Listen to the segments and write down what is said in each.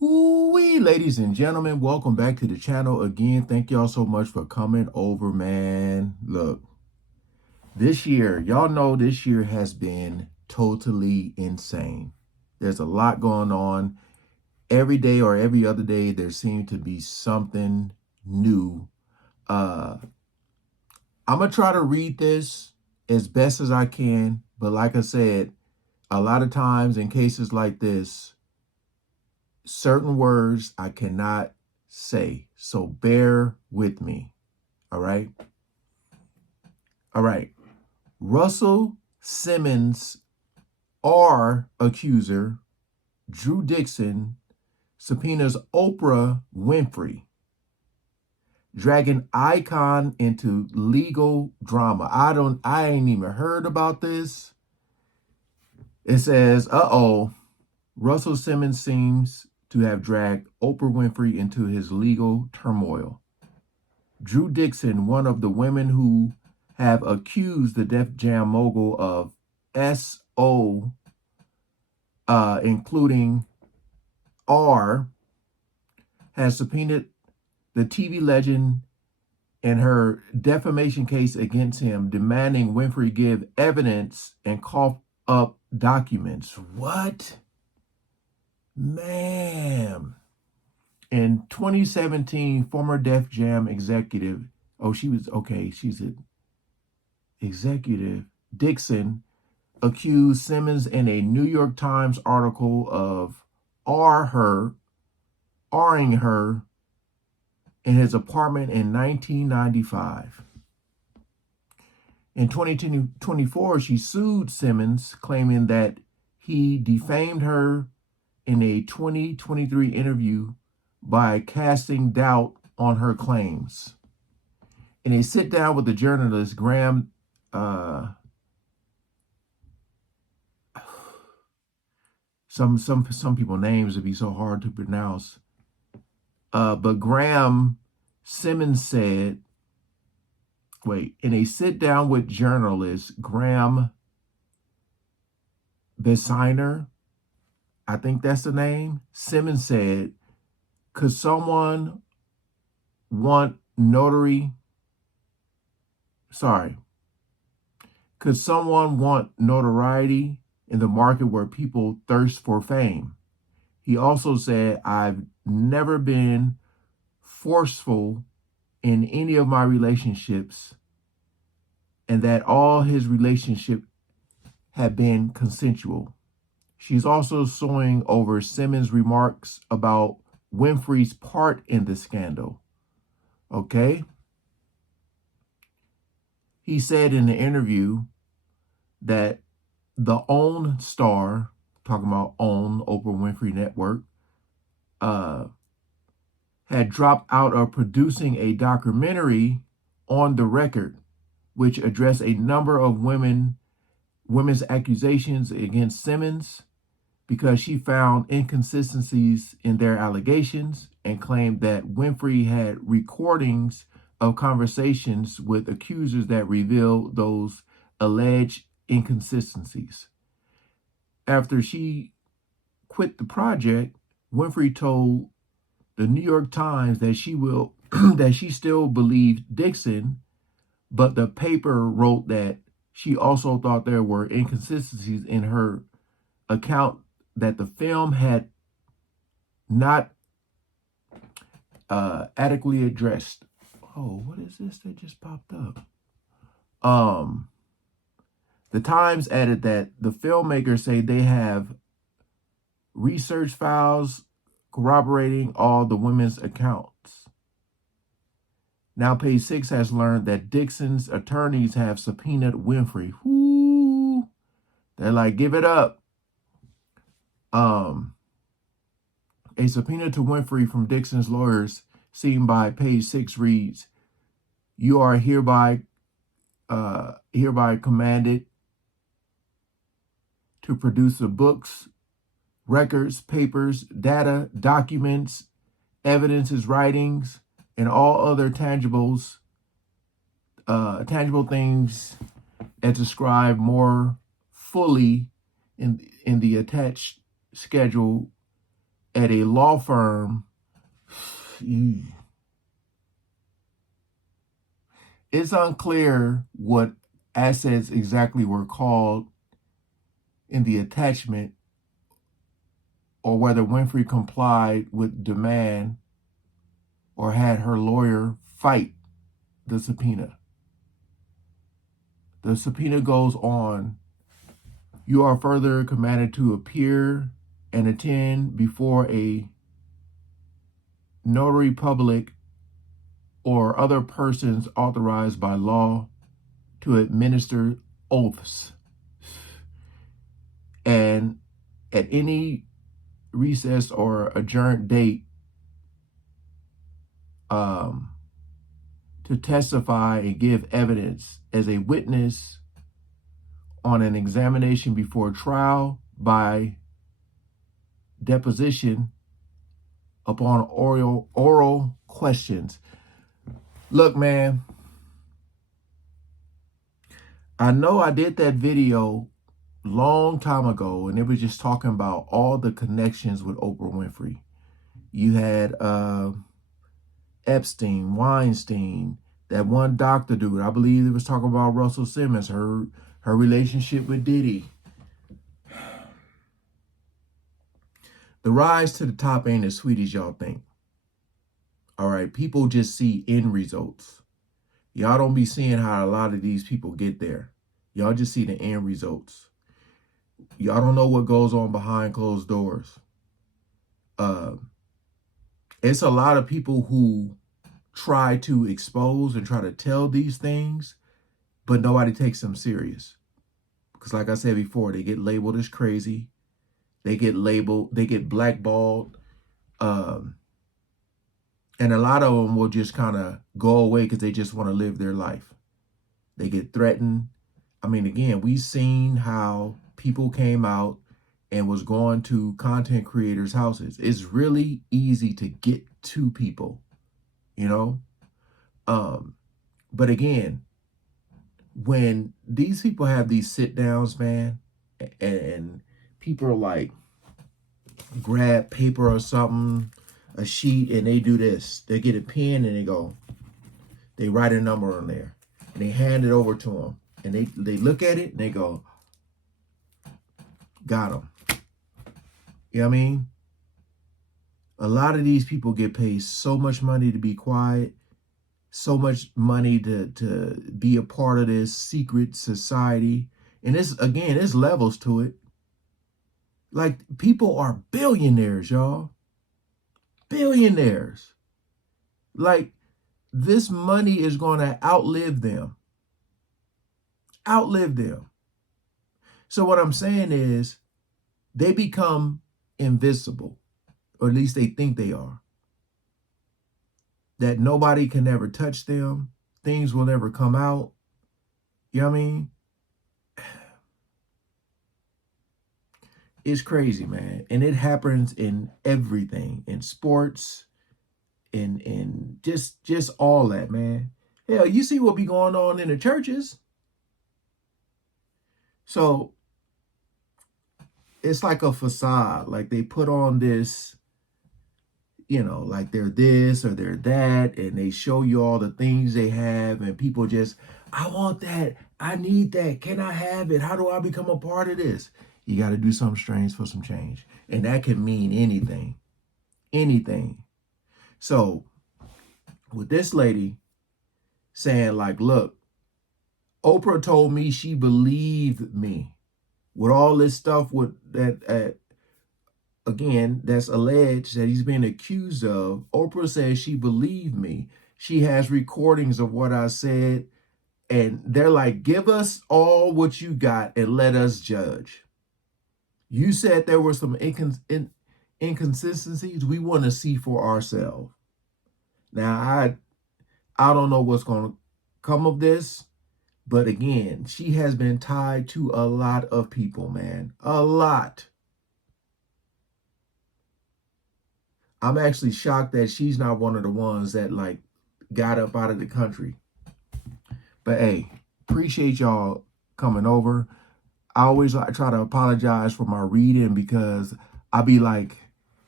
Ooh-wee, ladies and gentlemen, welcome back to the channel again. Thank y'all so much for coming over, man. Look, this year, y'all know this year has been totally insane. There's a lot going on. Every day or every other day, there seems to be something new. I'm going to try to read this as best as I can. But like I said, a lot of times in cases like this, certain words I cannot say. So bear with me. All right. All right. Russell Simmons, accuser, Drew Dixon subpoenas Oprah Winfrey, dragging icon into legal drama. I ain't even heard about this. It says, Russell Simmons seems to have dragged Oprah Winfrey into his legal turmoil. Drew Dixon, one of the women who have accused the Def Jam mogul of SO, including R, has subpoenaed the TV legend in her defamation case against him, demanding Winfrey give evidence and cough up documents. What? Man. In 2017, former Def Jam executive, she's an executive, Dixon, accused Simmons in a New York Times article of R-ing her in his apartment in 1995. In 2024, she sued Simmons, claiming that he defamed her in a 2023 interview by casting doubt on her claims. In a sit-down with the journalist, Graham, some people names would be so hard to pronounce. But Graham Simmons said, in a sit-down with journalist Graham Besiner, I think that's the name, Simmons said, could someone want notoriety in the market where people thirst for fame? He also said, I've never been forceful in any of my relationships, and that all his relationships have been consensual. She's also suing over Simmons' remarks about Winfrey's part in the scandal. Okay? He said in the interview that the OWN star, talking about OWN, Oprah Winfrey Network, had dropped out of producing a documentary on the record, which addressed a number of women's accusations against Simmons, because she found inconsistencies in their allegations and claimed that Winfrey had recordings of conversations with accusers that revealed those alleged inconsistencies. After she quit the project, Winfrey told the New York Times that she still believed Dixon, but the paper wrote that she also thought there were inconsistencies in her account that the film had not adequately addressed. Oh, what is this that just popped up? The Times added that the filmmakers say they have research files corroborating all the women's accounts. Now, Page 6 has learned that Dixon's attorneys have subpoenaed Winfrey. Whoo! They're like, give it up. A subpoena to Winfrey from Dixon's lawyers, seen by Page 6, reads, you are hereby commanded to produce the books, records, papers, data, documents, evidences, writings, and all other tangible things as described more fully in the attached schedule at a law firm. It's unclear what assets exactly were called in the attachment, or whether Winfrey complied with demand or had her lawyer fight the subpoena. The subpoena goes on. You are further commanded to appear and attend before a notary public or other persons authorized by law to administer oaths, and at any recess or adjourned date to testify and give evidence as a witness on an examination before trial, by deposition, upon oral questions. Look, man, I know I did that video long time ago, and it was just talking about all the connections with Oprah Winfrey. You had Epstein, Weinstein, that one doctor dude. I believe it was talking about Russell Simmons, her relationship with Diddy. The rise to the top ain't as sweet as y'all think. All right, people just see end results. Y'all don't be seeing how a lot of these people get there. Y'all just see the end results. Y'all don't know what goes on behind closed doors. It's a lot of people who try to expose and try to tell these things, but nobody takes them serious. Because like I said before, they get labeled as crazy. They get blackballed. And a lot of them will just kind of go away because they just want to live their life. They get threatened. I mean, again, we've seen how people came out and was going to content creators' houses. It's really easy to get to people, you know? But again, when these people have these sit downs, man, and people are like, grab paper or something, a sheet, and they do this. They get a pen and they write a number on there, and they hand it over to them, and they look at it and they go, got them. You know what I mean? A lot of these people get paid so much money to be quiet, so much money to be a part of this secret society. And this, again, there's levels to it. Like, people are billionaires, y'all. Billionaires. Like, this money is going to outlive them. Outlive them. So what I'm saying is, they become invisible, or at least they think they are. That nobody can ever touch them. Things will never come out. You know what I mean? It's crazy, man. And it happens in everything. In sports, in just all that, man. Hell, you see what be going on in the churches. So it's like a facade. Like, they put on this, you know, like they're this or they're that, and they show you all the things they have, and people just, I want that. I need that. Can I have it? How do I become a part of this? You got to do something strange for some change. And that can mean anything. Anything. So with this lady saying, like, look, Oprah told me she believed me. With all this stuff with that, again, that's alleged that he's being accused of, Oprah says she believed me. She has recordings of what I said. And they're like, give us all what you got and let us judge. You said there were some inconsistencies. We want to see for ourselves. Now, I don't know what's going to come of this. But again, she has been tied to a lot of people, man. A lot. I'm actually shocked that she's not one of the ones that, like, got up out of the country. But hey, appreciate y'all coming over. I always try to apologize for my reading, because I be like,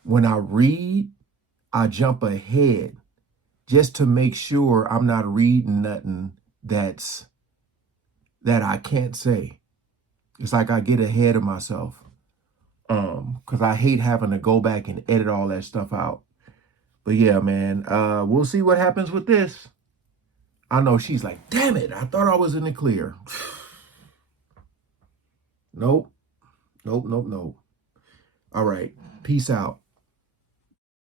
when I read, I jump ahead just to make sure I'm not reading nothing that I can't say. It's like I get ahead of myself. Because I hate having to go back and edit all that stuff out. But yeah, man, we'll see what happens with this. I know she's like, damn it, I thought I was in the clear. Nope. Nope, nope, nope. All right. Peace out.